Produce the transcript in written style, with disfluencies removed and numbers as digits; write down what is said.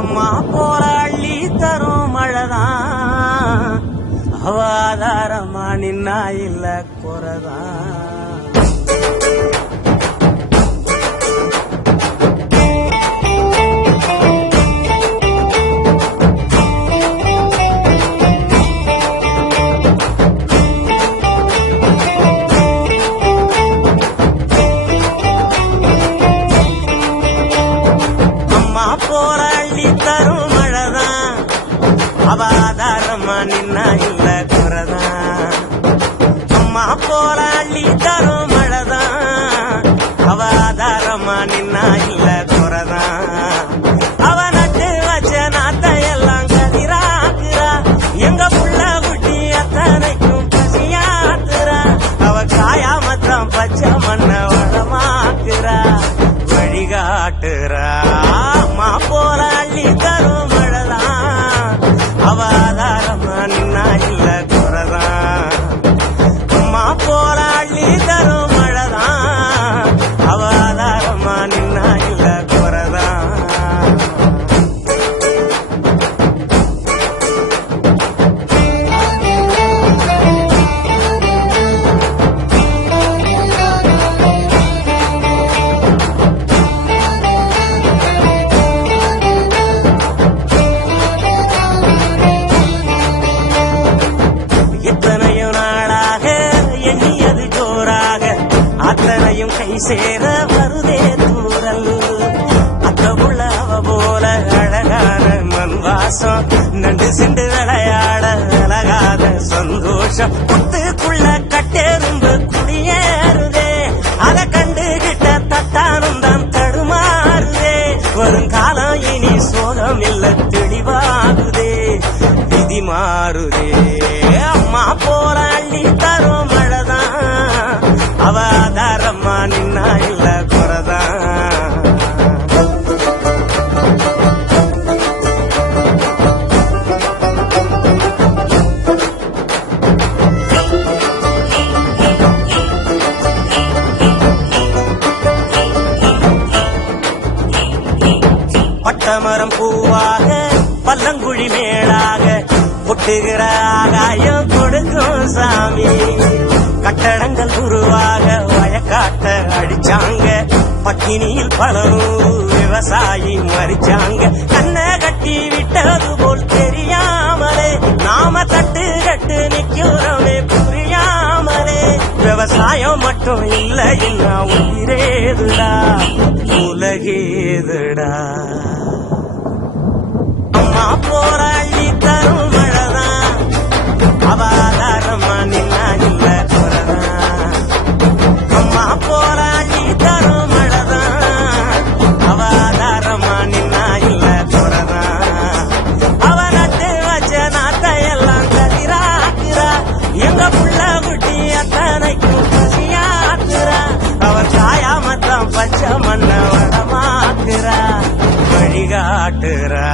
அம்மா போல அள்ளி தரும் மழைதான், அவாதாரமா நின்னா இல்ல குறைதான். போல அள்ளி தரும் மழைதான், அவாதாரமா நின்னா இல்ல குறைதான். அம்மா போல அள்ளி தரும் மழைதான், அவாதாரமா நின்னா இல்ல குறைதான். அவ நட்டு வச்ச நாத்தையெல்லாம் கதிராக்குறா, எங்க புள்ள குட்டி அத்தனைக்கும் பசியாக்குறா. அவ காயாமத்தான் பச்சை மண்ண வளமாக்குறா, வழிகாட்டுறா. அம்மா போல அள்ளி தரும் மழைதான், அவாதாரமா நின்னா இல்ல குறைதான். அம்மா போல அள்ளி தரும் மழைதான், அவாதாரமா நின்னா இல்ல குறைதான். எத்தனையும் நாளாக எண்ணியது ஜோராக, அத்தனையும் கை சேர வருதே தூரல். அத்த புள்ள அவ போல அழகான மண் வாசம், நண்டு சிண்டு விளையாட அழகாத சந்தோஷம். புத்துக்குள்ள கட்டெரும்பு குடியேறுதே, அத கண்டுகிட்ட தட்டானும் தான் தடுமாறுதே. வருங்காலம் இனி சோகம் இல்ல தெளிவாகுதே, விதி மாறுதே. அம்மா போல அள்ளி தரும் மழைதான், அவாதாரமா நின்னா இல்ல குறைதான். பட்டமரம் பூவாக பல்லங்குழி மேலாக ஒட்டுகிற ஆகாயம் கொடுக்கும் சாமி. கட்டடங்கள் உருவாக வயக்காட்ட அடிச்சாங்க, பட்டினியில் பல நூறு விவசாயி மறிச்சாங்க. கண்ணை கட்டி விட்டது போல் தெரியாமலே நாம தட்டு கட்டு நிக்கிறோமே புரியாமலே. விவசாயம் மட்டும் இல்ல என்ன உயிரேதுடா உலகேதுடா. அம்மா போல அள்ளி தரும் மழைதான், அவாதாரமா நின்னா இல்ல குறைதான். அம்மா போல அள்ளி தரும் மழைதான், அவாதாரமா நின்னா இல்ல குறைதான். அவ நட்டு வச்ச நாத்தையெல்லாம் கதிராக்குறா, எங்க புள்ள குட்டி அத்தனைக்கும் பசியாக்குறா. அவர் காயாமத்தான் பச்சை மண்ண வளமாக்குறா, வழிகாட்டுறா.